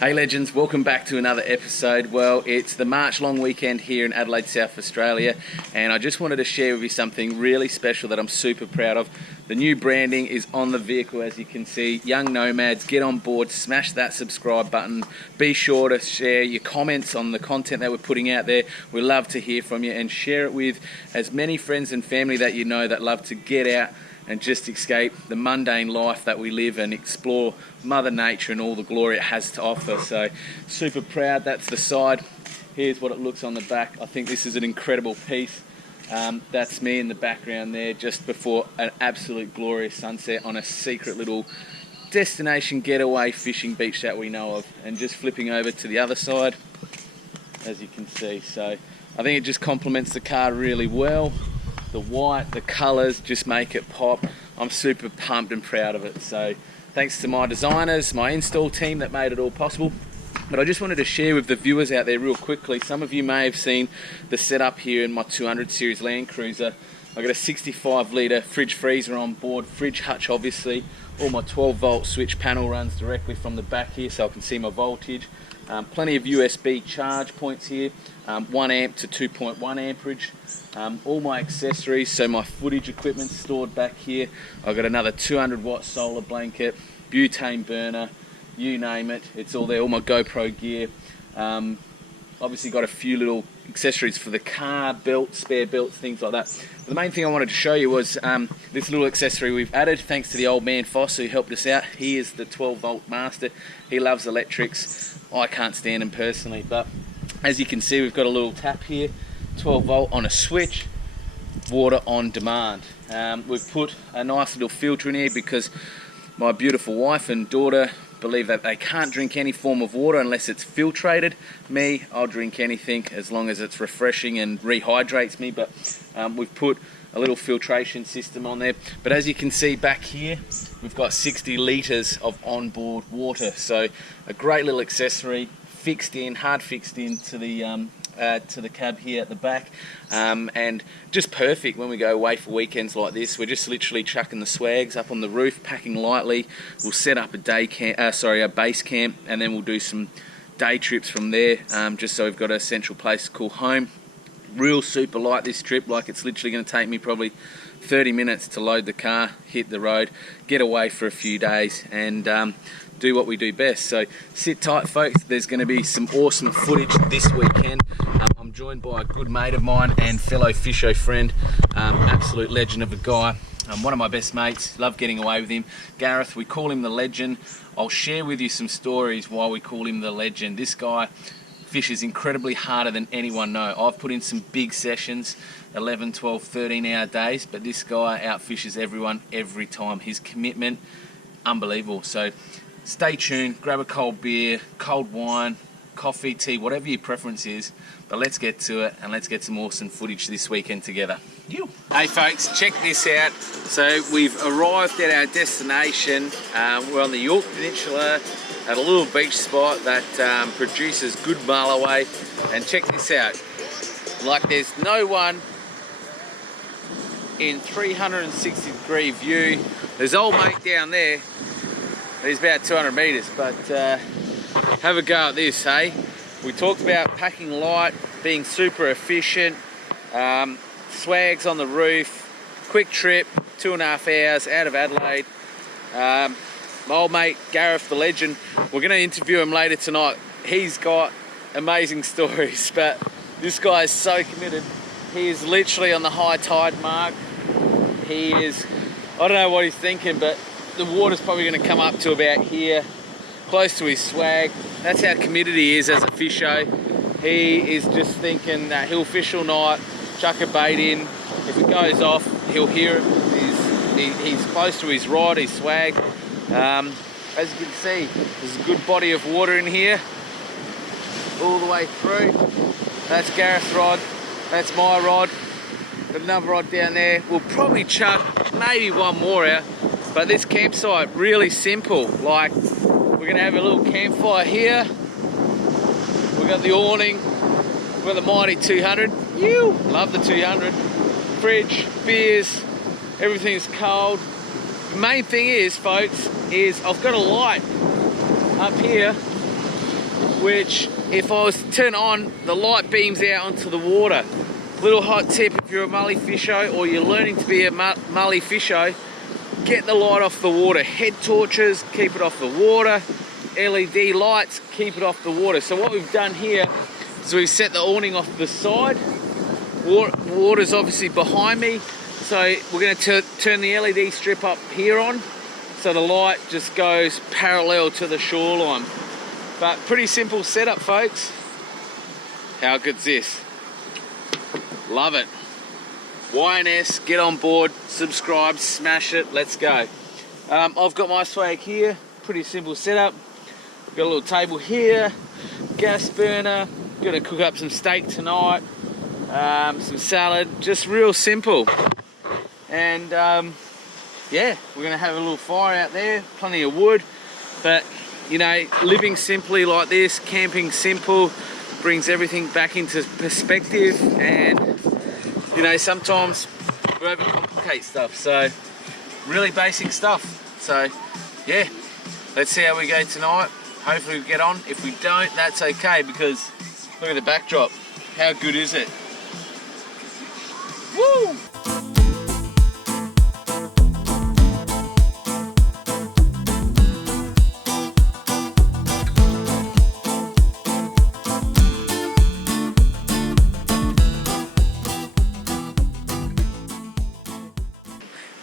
Hey legends, welcome back to another episode. Well, it's the March long weekend here in Adelaide, South Australia, and I just wanted to share with you something really special that I'm super proud of. The new branding is on the vehicle, as you can see. Young nomads, get on board, smash that subscribe button. Be sure to share your comments on the content that we're putting out there. We love to hear from you, and share it with as many friends and family that you know that love to get out and just escape the mundane life that we live and explore Mother Nature and all the glory it has to offer. So super proud. That's the side. Here's what it looks on the back. I think this is an incredible piece. That's me in the background there just before an absolute glorious sunset on a secret little destination getaway fishing beach that we know of. And just flipping over to the other side, as you can see. So I think it just complements the car really well. The white, the colours just make it pop. I'm super pumped and proud of it. So thanks to my designers, my install team that made it all possible. But I just wanted to share with the viewers out there real quickly. Some of you may have seen the setup here in my 200 series Landcruiser. I've got a 65 litre fridge freezer on board, fridge hutch obviously. All my 12 volt switch panel runs directly from the back here so I can see my voltage. Plenty of USB charge points here, 1 amp to 2.1 amperage. All my accessories, so my footage equipment stored back here. I've got another 200 watt solar blanket, butane burner, you name it, it's all there. All my GoPro gear. Obviously got a few little accessories for the car, belts, spare belts, things like that. But the main thing I wanted to show you was this little accessory we've added thanks to the old man Foss who helped us out. He is the 12 volt master. He loves electrics. I can't stand him personally, but as you can see, we've got a little tap here, 12 volt on a switch, water on demand. We've put a nice little filter in here because my beautiful wife and daughter believe that they can't drink any form of water unless it's filtrated. Me, I'll drink anything as long as it's refreshing and rehydrates me, but we've put a little filtration system on there. But as you can see back here, we've got 60 litres of onboard water. So a great little accessory, fixed in, hard fixed into the cab here at the back, and just perfect when we go away for weekends like this. We're just literally chucking the swags up on the roof, packing lightly. We'll set up a base camp, and then we'll do some day trips from there, just so we've got a central place to call home. Real super light this trip, like it's literally going to take me probably 30 minutes to load the car, hit the road, get away for a few days, and do what we do best. So sit tight folks, there's going to be some awesome footage this weekend. I'm joined by a good mate of mine and fellow fisho friend, absolute legend of a guy, one of my best mates, love getting away with him, Gareth. We call him the legend. I'll share with you some stories why we call him the legend. This guy fishes incredibly harder than anyone know. I've put in some big sessions, 11, 12, 13 hour days, but this guy outfishes everyone every time. His commitment, unbelievable. So stay tuned, grab a cold beer, cold wine, coffee, tea, whatever your preference is, but let's get to it and let's get some awesome footage this weekend together. Hey folks, check this out. So we've arrived at our destination. We're on the York Peninsula at a little beach spot that produces good Mulloway, and check this out. Like there's no one in 360 degree view. There's old mate down there. He's about 200 metres, but have a go at this, hey? We talked about packing light, being super efficient, swags on the roof, quick trip, 2.5 hours out of Adelaide. My old mate Gareth, the legend, we're going to interview him later tonight. He's got amazing stories, but this guy is so committed. He is literally on the high tide mark. He is, I don't know what he's thinking, but the water's probably going to come up to about here, close to his swag. That's how committed he is as a fisho. He is just thinking that he'll fish all night, chuck a bait in. If it goes off, he'll hear it. He's close to his rod, his swag. As you can see, there's a good body of water in here, all the way through. That's Gareth's rod, that's my rod. Got another rod down there. We'll probably chuck maybe one more out. But this campsite, really simple. Like, we're gonna have a little campfire here. We've got the awning, we've got the mighty 200. Love the 200. Fridge, beers, everything's cold. The main thing is, folks, is I've got a light up here which if I was to turn on, the light beams out onto the water. Little hot tip if you're a mully fisho or you're learning to be a mully fisho, get the light off the water. Head torches, keep it off the water. LED lights, keep it off the water. So what we've done here is we've set the awning off the side. Water's obviously behind me. So we're going to turn the LED strip up here on. So the light just goes parallel to the shoreline. But pretty simple setup, folks. How good's this? Love it. YNS, get on board, subscribe, smash it, let's go. I've got my swag here, pretty simple setup. Got a little table here, gas burner, gonna cook up some steak tonight, some salad, just real simple. And yeah, we're gonna have a little fire out there, plenty of wood, but you know, living simply like this, camping simple, brings everything back into perspective. And you know, sometimes we overcomplicate stuff, so really basic stuff. So yeah, let's see how we go tonight. Hopefully we get on. If we don't, that's okay, because look at the backdrop. How good is it? Woo!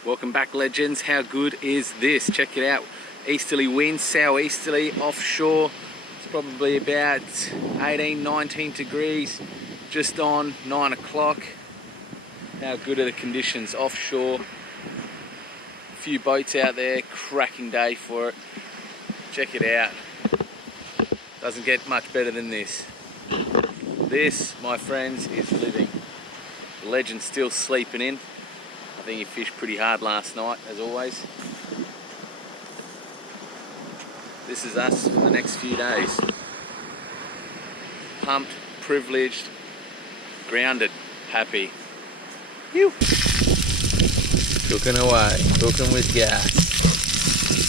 Welcome back, legends. How good is this? Check it out. Easterly winds, southeasterly, offshore. It's probably about 18, 19 degrees, just on 9 o'clock. How good are the conditions offshore? A few boats out there, cracking day for it. Check it out. Doesn't get much better than this. This, my friends, is living. The legend's still sleeping in. I think he fished pretty hard last night, as always. This is us for the next few days. Pumped, privileged, grounded, happy. Phew. Cooking away, cooking with gas.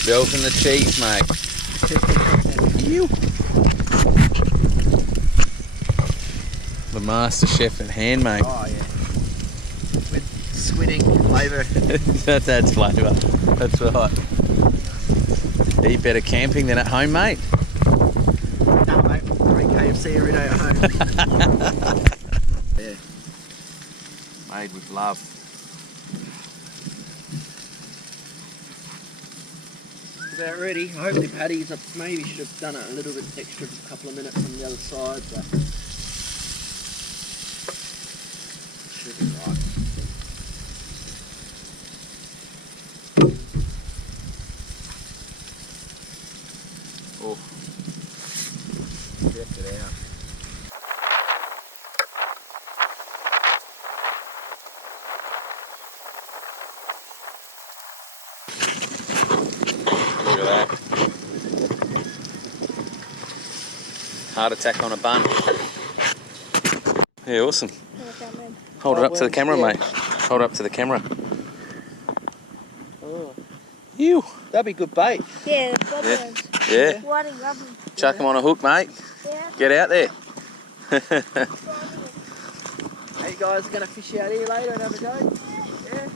Belting the cheese, mate. Phew. The master chef at hand, mate. Oh yeah. With squidding flavour. That adds flavour. That's right. Eat better camping than at home, mate. No, mate. I eat KFC every day at home. Yeah. Made with love. About ready. I hope the patties, I maybe should have done it a little bit extra, a couple of minutes on the other side, but should be right. Oh, check it out. Look at that. Heart attack on a bun. Yeah, awesome. Hold it up to the camera, mate. Hold it up to the camera. Oh. Ew. That'd be good bait. Yeah, the problems. Yeah. What a rubber. Chuck them on a hook, mate. Yeah. Get out there. Hey, you guys are going to fish out here later and have a go? Yeah.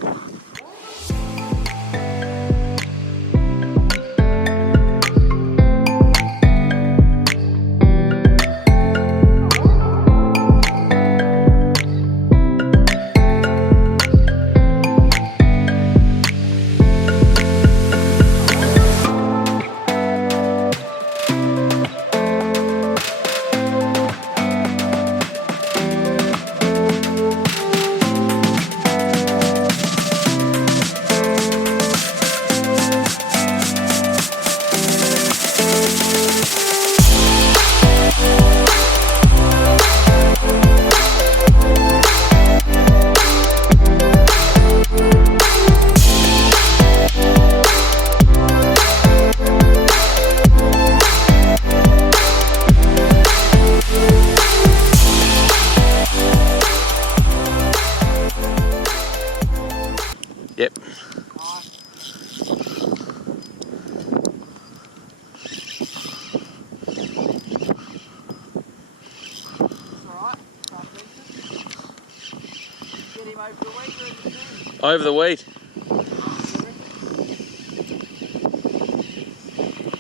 Over the weed.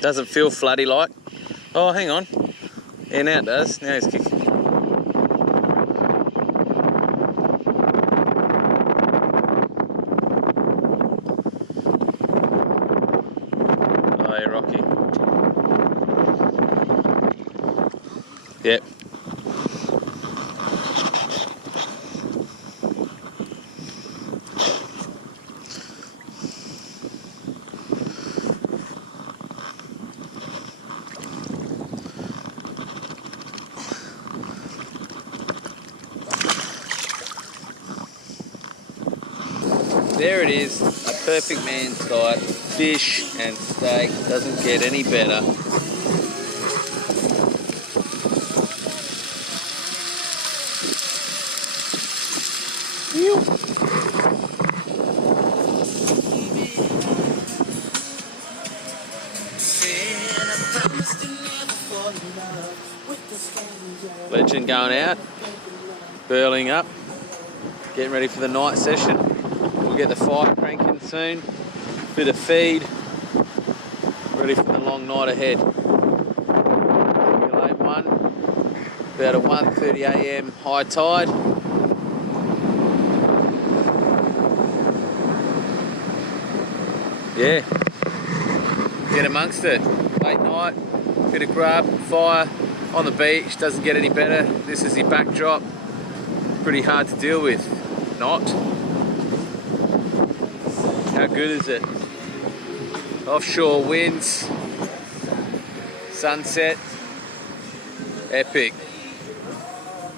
Doesn't feel floody like. Oh, hang on. Yeah, now it does. Now he's kicking. Oh, yeah, Rocky. Yep. There it is, a perfect man's diet. Fish and steak, doesn't get any better. Legend going out, burling up, getting ready for the night session. We'll get the fire cranking soon, bit of feed, ready for the long night ahead. Late one, about a 1:30 AM high tide. Yeah, get amongst it. Late night, bit of grub, fire on the beach, doesn't get any better. This is the backdrop, pretty hard to deal with. Not. How good is it? Offshore winds, sunset, epic.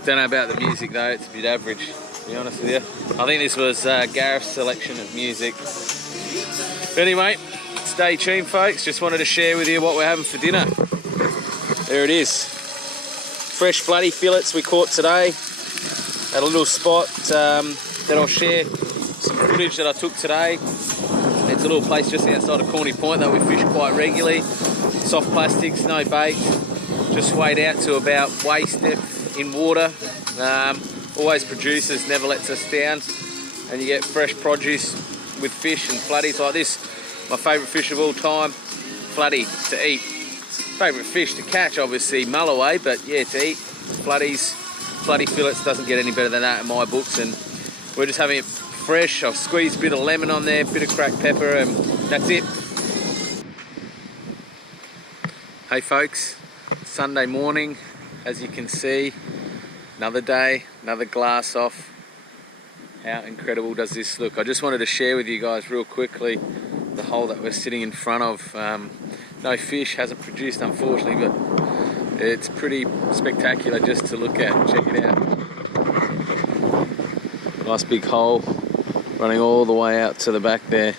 Don't know about the music though, it's a bit average, to be honest with you. I think this was Gareth's selection of music. But anyway, stay tuned folks, just wanted to share with you what we're having for dinner. There it is. Fresh bloody fillets we caught today at a little spot that I'll share some footage that I took today. It's a little place just outside of Corny Point that we fish quite regularly. Soft plastics, no bait. Just wade out to about waist depth in water. Always produces, never lets us down. And you get fresh produce with fish and floodies like this. My favourite fish of all time, floodie to eat. Favourite fish to catch, obviously Mulloway, but yeah, to eat. Floodies, floodie fillets doesn't get any better than that in my books. And we're just having it fresh. I've squeezed a bit of lemon on there, bit of cracked pepper, and that's it. Hey folks, Sunday morning, as you can see, another day, another glass off. How incredible does this look? I just wanted to share with you guys real quickly the hole that we're sitting in front of. No fish, hasn't produced unfortunately, but it's pretty spectacular just to look at. Check it out. Nice big hole running all the way out to the back there.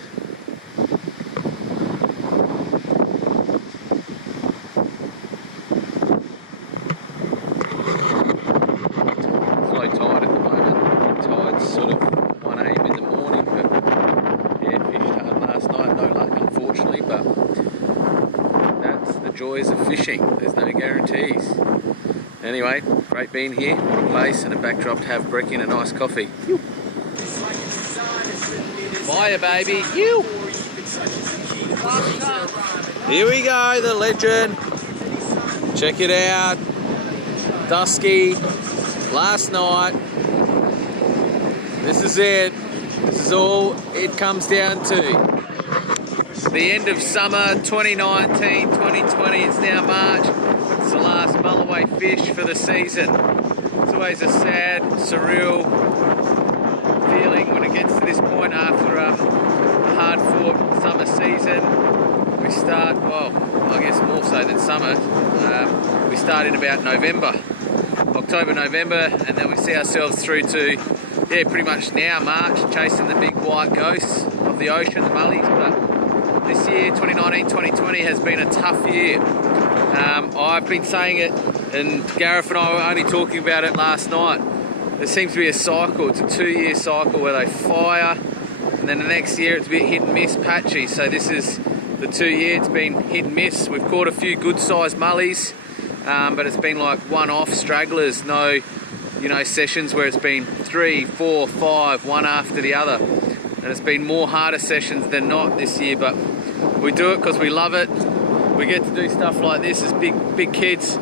It's low tide at the moment. The tide's sort of 1 AM in the morning, but yeah, fished hard last night. No luck unfortunately, but that's the joys of fishing. There's no guarantees. Anyway, great being here. What a place and a backdrop to have brekkie and a nice coffee. Fire, baby. You. Here we go, the legend. Check it out. Dusky. Last night. This is it. This is all it comes down to. The end of summer 2019, 2020. It's now March. It's the last Mulloway fish for the season. It's always a sad, surreal feeling when it gets to this point after a hard-fought summer season. We start, well, I guess more so than summer, we start in about November, October, November, and then we see ourselves through to, yeah, pretty much now March, chasing the big white ghosts of the ocean, the mullies. But this year, 2019, 2020, has been a tough year. I've been saying it, and Gareth and I were only talking about it last night. There seems to be a cycle. It's a 2-year cycle where they fire, and then the next year it's a bit hit and miss, patchy. So this is the 2 year. It's been hit and miss. We've caught a few good sized mullies, but it's been like one-off stragglers, no you know, sessions where it's been 3, 4, 5, one after the other. And it's been more harder sessions than not this year, but we do it because we love it. We get to do stuff like this as big kids,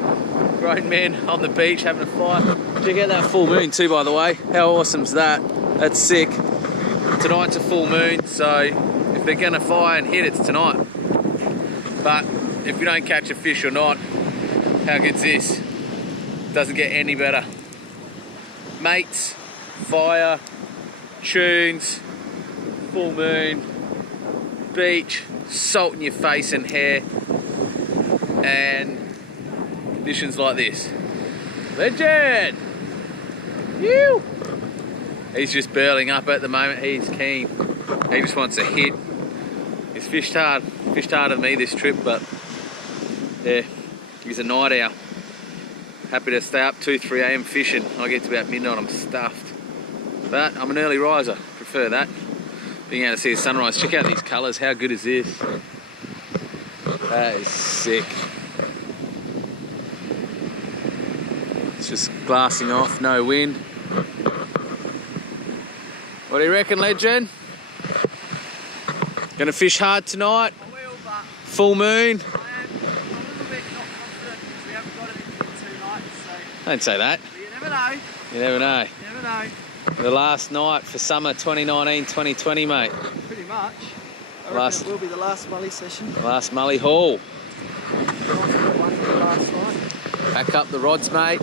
grown men on the beach having a fire. Check out that full moon too, by the way. How awesome's that? That's sick. Tonight's a full moon, so if they're gonna fire and hit, it's tonight. But if we don't catch a fish or not, how good's this? Doesn't get any better. Mates, fire, tunes, full moon, beach, salt in your face and hair, and conditions like this. Legend! Phew! He's just burling up at the moment. He's keen. He just wants a hit. He's fished hard. Fished harder than me this trip, but yeah, he's a night owl. Happy to stay up 2, 3 a.m. fishing. I get to about midnight, I'm stuffed. But I'm an early riser. Prefer that. Being able to see the sunrise. Check out these colours. How good is this? That is sick. It's just glassing off, no wind. What do you reckon, Legend? Gonna fish hard tonight? I will, but full moon? I am a little bit not confident because we haven't got anything for 2 nights, so... Don't say that. But you never know. You never know. You never know. The last night for summer 2019-2020, mate. Pretty much. I Last- reckon it will be the last Mully session. Last Mully haul. One for the last night. Back up the rods, mate.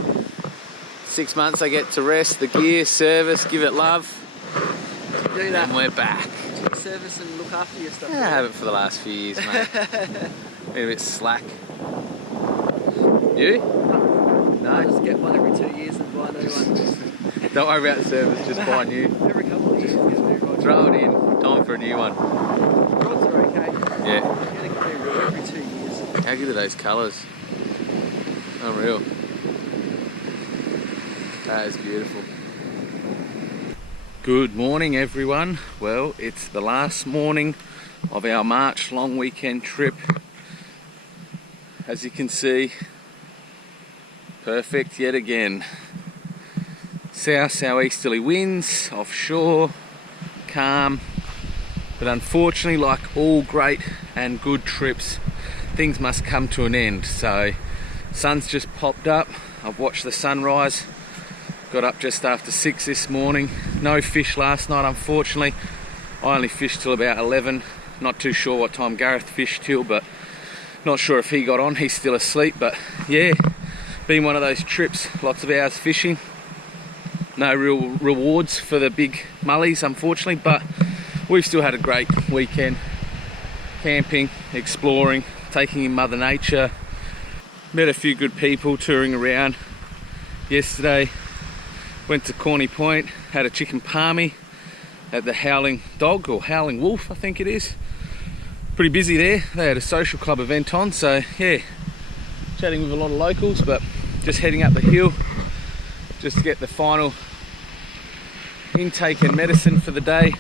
6 months I get to rest, the gear, service, give it love. Do that. And we're back. Service and look after your stuff. Yeah, I have it for the last few years, mate. Been a bit slack. You? I just get one every 2 years and buy a new one. Don't worry about the service, just buy new. Every couple of years, get a new rod. Throw it in, time for a new one. Rods are okay. Yeah. You get a new rod every 2 years. How good are those colours? Unreal. That is beautiful. Good morning, everyone. Well, it's the last morning of our March long weekend trip. As you can see, perfect yet again. Southeasterly winds, offshore, calm. But unfortunately, like all great and good trips, things must come to an end. So, sun's just popped up. I've watched the sunrise. Got up just after 6 this morning. No fish last night, unfortunately. I only fished till about 11. Not too sure what time Gareth fished till, but not sure if he got on. He's still asleep, but yeah, been one of those trips. Lots of hours fishing. No real rewards for the big mullies, unfortunately, but we've still had a great weekend. Camping, exploring, taking in Mother Nature. Met a few good people touring around yesterday. Went to Corny Point, had a chicken palmy at the Howling Dog, or Howling Wolf, I think it is. Pretty busy there. They had a social club event on, so yeah, chatting with a lot of locals, but just heading up the hill just to get the final intake and medicine for the day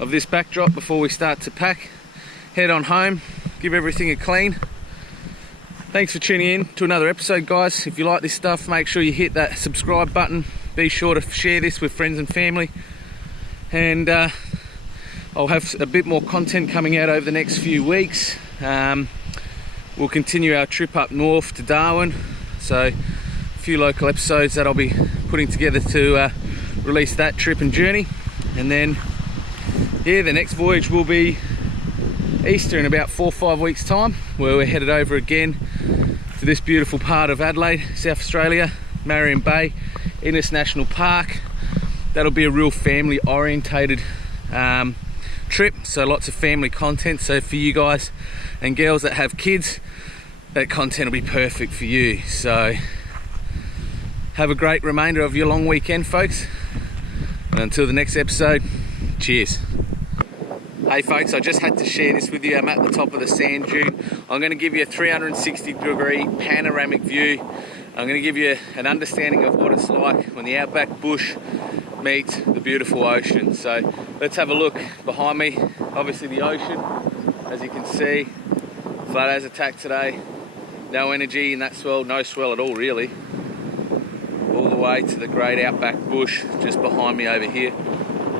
of this backdrop before we start to pack. Head on home, give everything a clean. Thanks for tuning in to another episode, guys. If you like this stuff, make sure you hit that subscribe button. Be sure to share this with friends and family. And I'll have a bit more content coming out over the next few weeks. We'll continue our trip up north to Darwin. So a few local episodes that I'll be putting together to release that trip and journey. And then, yeah, the next voyage will be Easter in about 4 or 5 weeks time, where we're headed over again to this beautiful part of Adelaide, South Australia, Marion Bay, Innes National Park. That'll be a real family orientated trip, so lots of family content. So for you guys and girls that have kids, that content will be perfect for you. So have a great remainder of your long weekend, folks, and until the next episode, cheers. Hey folks, I just had to share this with you. I'm at the top of the sand dune. I'm going to give you a 360-degree panoramic view. I'm going to give you an understanding of what it's like when the outback bush meets the beautiful ocean. So let's have a look behind me. Obviously the ocean, as you can see. Flathead's attacked today. No energy in that swell, no swell at all really. all the way to the great outback bush just behind me over here.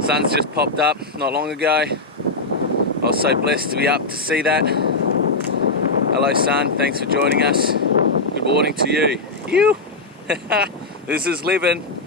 Sun's just popped up not long ago. I was so blessed to be up to see that. Hello sun, thanks for joining us. Good morning to you. This is living.